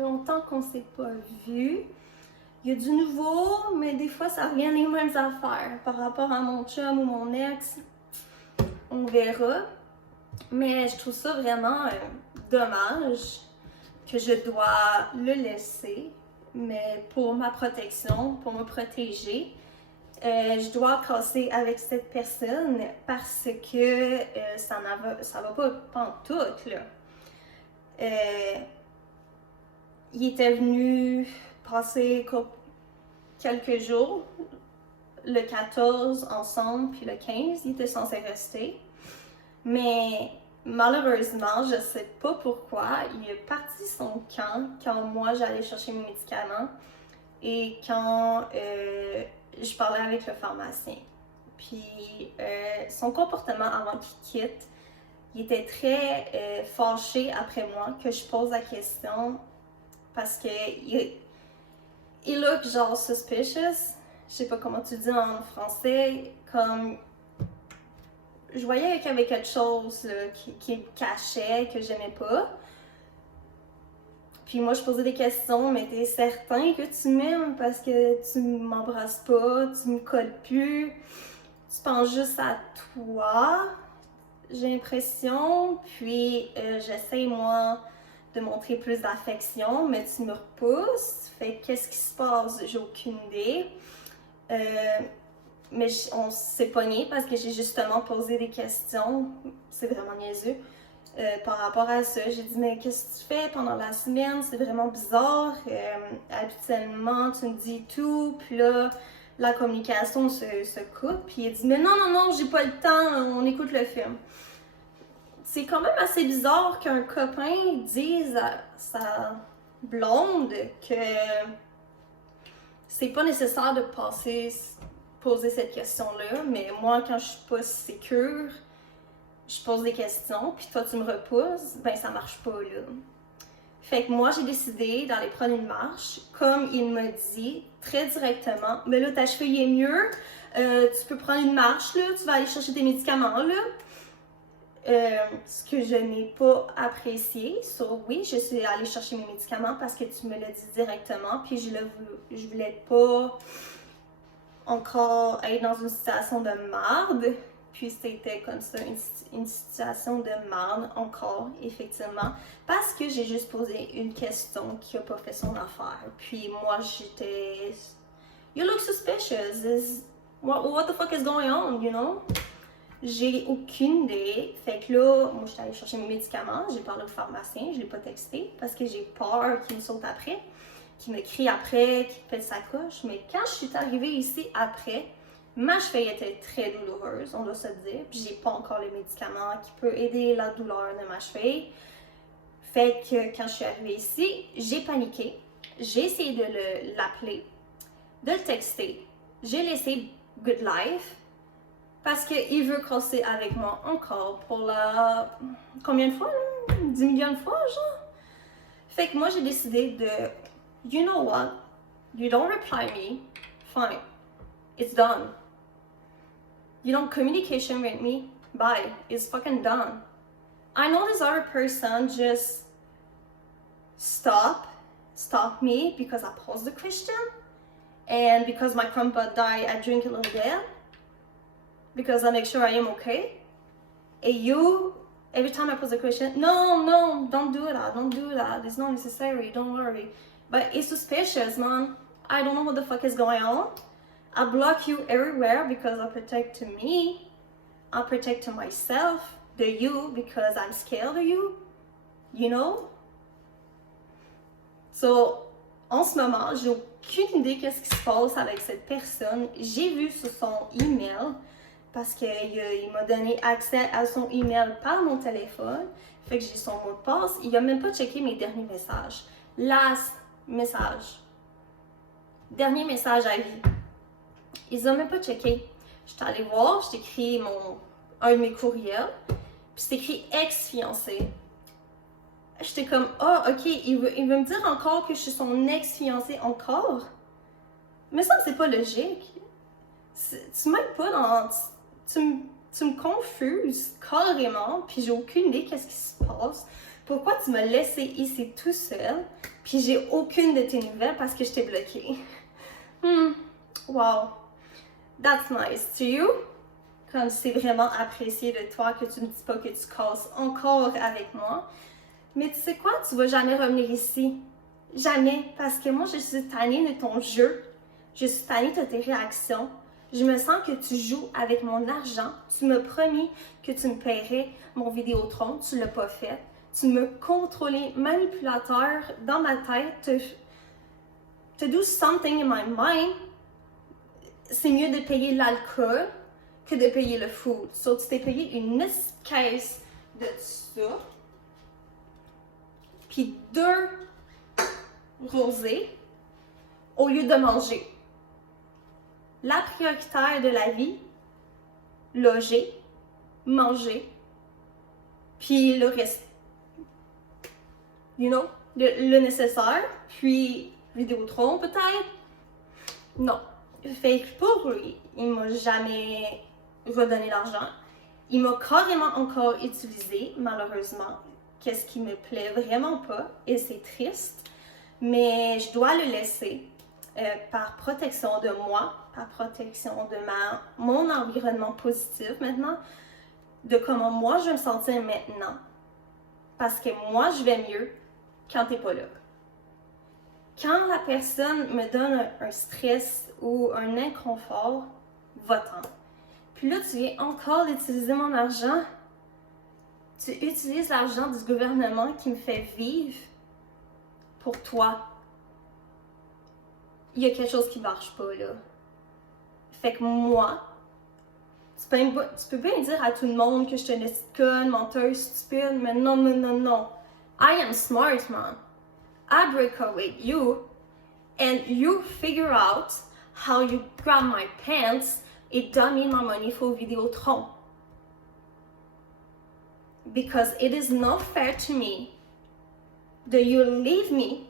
fait longtemps qu'on s'est pas vu. Il y a du nouveau, mais des fois, ça revient les mêmes affaires. Par rapport à mon chum ou mon ex, on verra. Mais je trouve ça vraiment dommage que je dois le laisser. Mais pour ma protection, pour me protéger, je dois casser avec cette personne parce que ça va pas pantoute, là. Il était venu passer quelques jours, le 14 ensemble, puis le 15, il était censé rester. Mais malheureusement, je sais pas pourquoi, il est parti son camp quand moi j'allais chercher mes médicaments et quand je parlais avec le pharmacien. Puis son comportement avant qu'il quitte, il était très fâché après moi que je pose la question parce que il look genre suspicious. Je sais pas comment tu dis en français, comme je voyais qu'il y avait quelque chose qui cachait, que j'aimais pas. Puis moi, je posais des questions, mais t'es certain que tu m'aimes parce que tu m'embrasses pas, tu me colles plus, tu penses juste à toi, j'ai l'impression. Puis j'essaie, moi, de montrer plus d'affection, mais tu me repousses. Fait qu'est-ce qui se passe? J'ai aucune idée. Mais on s'est pogné parce que j'ai justement posé des questions. C'est vraiment niaiseux. Par rapport à ça, j'ai dit, mais qu'est-ce que tu fais pendant la semaine? C'est vraiment bizarre. Habituellement, tu me dis tout, puis là, la communication se coupe. Puis il a dit, mais non, non, non, j'ai pas le temps, on écoute le film. C'est quand même assez bizarre qu'un copain dise à sa blonde que c'est pas nécessaire de poser cette question-là, mais moi, quand je suis pas sécure, je pose des questions, puis toi, tu me repousses, ben ça marche pas, là. Fait que moi, j'ai décidé d'aller prendre une marche, comme il m'a dit, très directement. Mais là, ta cheville est mieux, tu peux prendre une marche, là, tu vas aller chercher tes médicaments, là. Ce que je n'ai pas apprécié. Oui, je suis allée chercher mes médicaments parce que tu me l'as dit directement, puis je voulais pas encore être dans une situation de marde. Puis c'était comme ça, une situation de marde encore, effectivement, parce que j'ai juste posé une question qui a pas fait son affaire. Puis moi, j'étais... You look suspicious. What the fuck is going on, you know? J'ai aucune idée. Fait que là, moi, j'étais allée chercher mes médicaments. J'ai parlé au pharmacien. Je l'ai pas texté parce que j'ai peur qu'il me saute après, qu'il me crie après, qu'il pète sa coche. Mais quand je suis arrivée ici après, ma cheville était très douloureuse, on doit se dire. Puis j'ai pas encore les médicaments qui peuvent aider la douleur de ma cheville. Fait que quand je suis arrivée ici, j'ai paniqué. J'ai essayé de l'appeler, de le texter. J'ai laissé Good Life. Parce qu'il veut crosser avec moi encore pour la... Combien de fois, là? 10 millions de fois, genre? Fait que moi, j'ai décidé de... You know what? You don't reply me. Fine. It's done. You don't communication with me. Bye. It's fucking done. I know this other person just stop me because I posed the question. And because my grandpa died, I drink a little bit. Because I make sure I am okay. And you, every time I pose a question, no, don't do that. It's not necessary, don't worry. But it's suspicious, man. I don't know what the fuck is going on. I block you everywhere because I protect to me. I protect to myself, the you, because I'm scared of you. You know? So, en ce moment, j'ai aucune idée qu'est-ce qui se passe avec cette personne. J'ai vu sur son email parce qu'il m'a donné accès à son email par mon téléphone. Fait que j'ai son mot de passe. Il a même pas checké mes derniers messages. Last message. Dernier message à vie. Ils ont même pas checké. J'étais allée voir, j'ai écrit un de mes courriels. Puis c'est écrit ex-fiancé. J'étais comme, ok, il veut me dire encore que je suis son ex-fiancé encore? Mais ça, c'est pas logique. Tu m'aides pas dans... Tu me confuses carrément, puis j'ai aucune idée qu'est-ce qui se passe. pourquoi tu m'as laissé ici tout seul, puis j'ai aucune de tes nouvelles parce que je t'ai bloqué. Wow, that's nice to you. Comme c'est vraiment apprécié de toi que tu me dis pas que tu casses encore avec moi. Mais tu sais quoi, tu vas jamais revenir ici. Jamais, parce que moi je suis tannée de ton jeu. Je suis tannée de tes réactions. Je me sens que tu joues avec mon argent. Tu m'as promis que tu me paierais mon Vidéotron. Tu l'as pas fait. Tu me contrôlais, manipulateur dans ma tête. To do something in my mind, c'est mieux de payer l'alcool que de payer le food. So, tu t'es payé une caisse de ça. Puis 2 rosés au lieu de manger. La prioritaire de la vie, loger, manger, puis le reste, you know, le nécessaire, puis Vidéotron peut-être. Non. Fait que pour lui, il m'a jamais redonné l'argent. Il m'a carrément encore utilisé, malheureusement. Qu'est-ce qui me plaît vraiment pas, et c'est triste. Mais je dois le laisser par protection de moi, par protection de mon environnement positif maintenant, de comment moi je me sentir maintenant. Parce que moi, je vais mieux quand t'es pas là. Quand la personne me donne un stress ou un inconfort, va-t'en. Puis là, tu viens encore d'utiliser mon argent. Tu utilises l'argent du gouvernement qui me fait vivre pour toi. Il y a quelque chose qui marche pas, là. Fait que moi, tu peux bien dire à tout le monde que je suis une petite conne, menteuse, stupide, mais non, non, non, non. I am smart, man. I break up with you, and you figure out how you grab my pants et donne my money for Vidéotron. Because it is not fair to me that you leave me,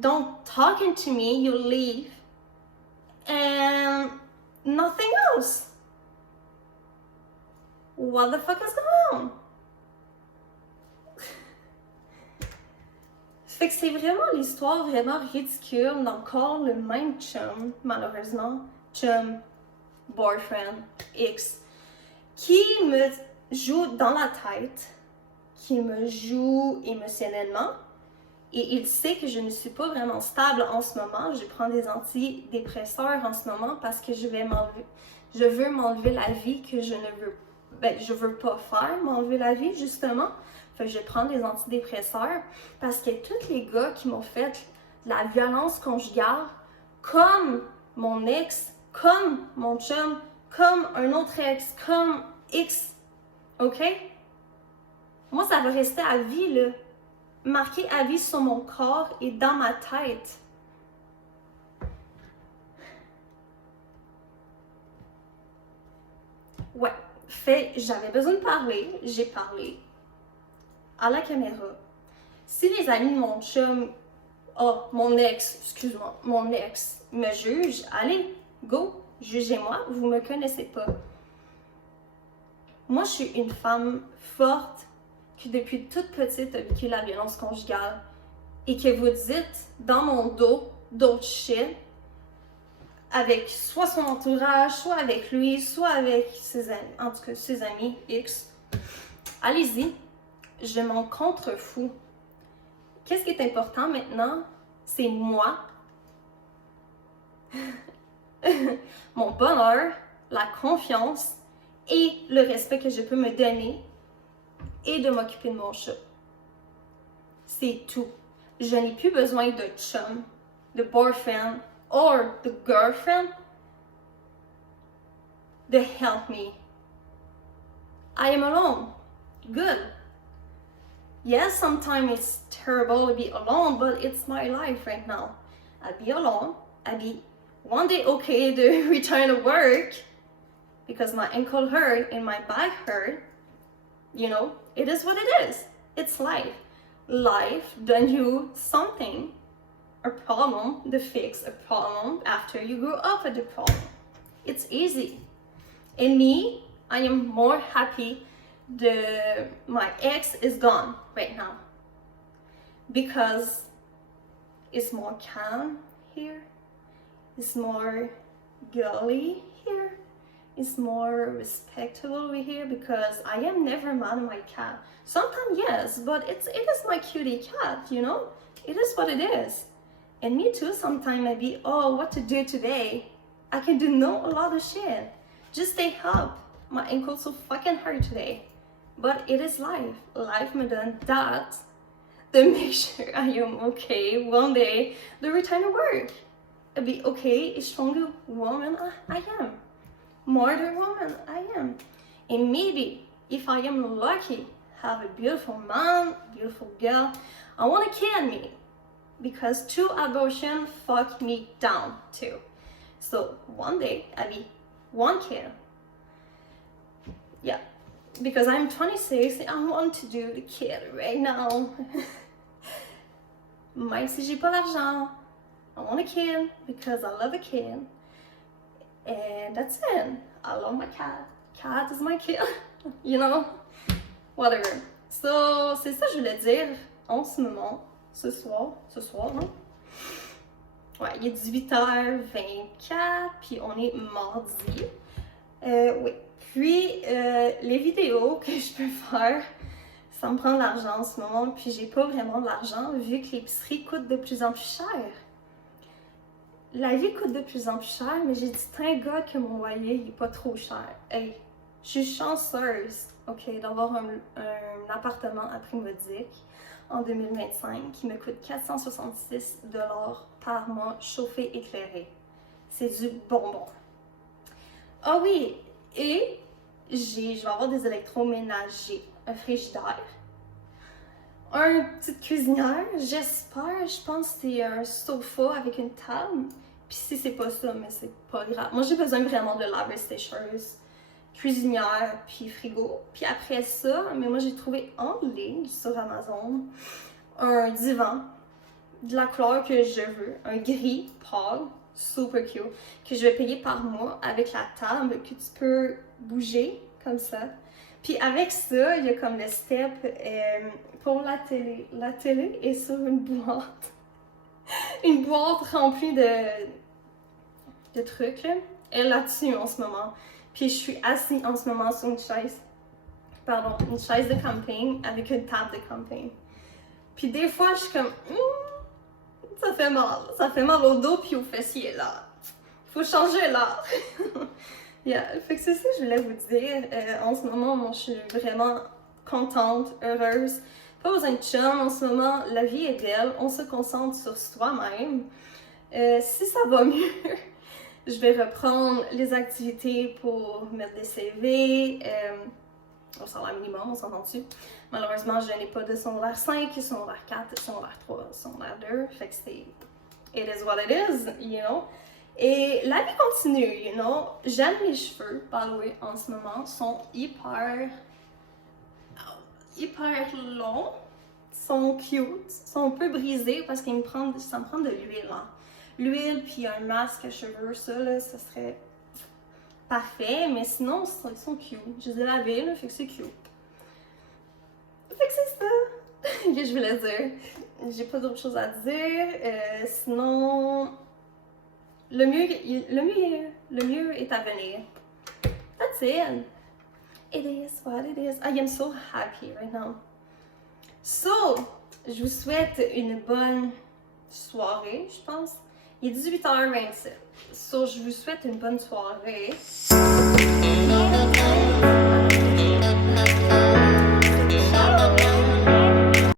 don't talking to me, you leave, and nothing else. What the fuck is going on? Fait que c'est vraiment l'histoire vraiment ridicule d'encore le même chum, malheureusement, chum, boyfriend, ex, qui me joue dans la tête, qui me joue émotionnellement, et il sait que je ne suis pas vraiment stable en ce moment. Je prends des antidépresseurs en ce moment parce que je veux m'enlever la vie que je veux pas faire, m'enlever la vie justement. Fait que je prends des antidépresseurs parce que tous les gars qui m'ont fait de la violence conjugale, comme mon ex, comme mon chum, comme un autre ex, comme X, ok? Moi, ça va rester à vie, là. Marqué à vie sur mon corps et dans ma tête. Ouais, j'avais besoin de parler, j'ai parlé. À la caméra. Si les amis de mon chum, mon ex me juge, allez, go, jugez-moi, vous me connaissez pas. Moi, je suis une femme forte qui depuis toute petite a vécu la violence conjugale et que vous dites dans mon dos d'autres shit avec soit son entourage, soit avec lui, soit avec ses amis, en tout cas ses amis X. Allez-y. Je m'en contrefous. Qu'est-ce qui est important maintenant? C'est moi, mon bonheur, la confiance et le respect que je peux me donner et de m'occuper de mon chat. C'est tout. Je n'ai plus besoin de chum, de boyfriend or de girlfriend to help me. I am alone. Good. Yes, sometimes it's terrible to be alone, but it's my life right now. I'll be alone. I'll be one day okay to return to work because my ankle hurt and my back hurt. You know, it is what it is. It's life. Life done you something, a problem, to fix a problem after you grew up with the problem. It's easy. And me, I am more happy my ex is gone right now because it's more calm here, it's more girly here, it's more respectable here because I am never mad at my cat. Sometimes yes, but it is my cutie cat, you know? It is what it is. And me too, sometimes I be, oh, what to do today? I can do a lot of shit. Just stay up. My ankle's so fucking hurt today. But it is life. Life me done that to make sure I am okay one day to return to work. I'll be okay, a stronger woman I am. Modern woman I am. And maybe if I am lucky, have a beautiful man, beautiful girl, I want to kill me. Because 2 abortions fuck me down too. So one day I'll be 1 kid. Yeah. Because I'm 26 and I want to do the kid right now. Même si j'ai pas l'argent, I want a kid because I love a kid. And that's it. I love my cat. Cat is my kid. You know? Whatever. So, c'est ça que je voulais dire en ce moment. Ce soir, hein? Ouais, il est 18h24, puis on est mardi. Oui. Puis, les vidéos que je peux faire, ça me prend de l'argent en ce moment, puis j'ai pas vraiment de l'argent vu que l'épicerie coûte de plus en plus cher. La vie coûte de plus en plus cher, mais j'ai dit, thank God que mon loyer il est pas trop cher. Hey, je suis chanceuse, ok, d'avoir un appartement à prix modique en 2025 qui me coûte 466 $ par mois, chauffé, éclairé. C'est du bonbon. Ah oui, et je vais avoir des électroménagers, un frigidaire, une petite cuisinière, j'espère, je pense que c'est un sofa avec une table. Puis si c'est pas ça, mais c'est pas grave. Moi j'ai besoin vraiment de laveuse sécheuse, cuisinière, puis frigo. Puis après ça, mais moi j'ai trouvé en ligne sur Amazon un divan de la couleur que je veux, un gris pâle, super cute, que je vais payer par mois avec la table que tu peux bouger comme ça. Puis avec ça, il y a comme le step pour la télé. La télé est sur une boîte. Une boîte remplie de trucs, là. Elle est là-dessus en ce moment. Puis je suis assise en ce moment sur une chaise. Pardon, une chaise de camping avec une table de camping. Puis des fois, je suis comme... ça fait mal. Ça fait mal au dos puis au fessier, là. Faut changer, là. Yeah. Fait que c'est ça que je voulais vous dire. En ce moment, moi, je suis vraiment contente, heureuse. Pas besoin de chum en ce moment. La vie est belle. On se concentre sur soi-même. Si ça va mieux, je vais reprendre les activités pour mettre des CV. Au salaire minimum, on s'entend dessus. Malheureusement, je n'ai pas de secondaire 5, secondaire 4, secondaire 3, secondaire 2. Fait que c'est... It is what it is, you know. Et la vie continue, you know. J'aime mes cheveux, by the way, en ce moment. Sont hyper longs. Sont cute. Sont un peu brisés parce ça me prend de l'huile, hein. L'huile puis un masque à cheveux, ça, là, ça serait parfait. Mais sinon, ils sont cute. Je les ai lavés, là, fait que c'est cute. Fait que c'est ça que je voulais dire. J'ai pas d'autre chose à dire. Sinon... Le mieux est à venir. That's it. It is what it is. I am so happy right now. So, je vous souhaite une bonne soirée, je pense. Il est 18h27. So, je vous souhaite une bonne soirée.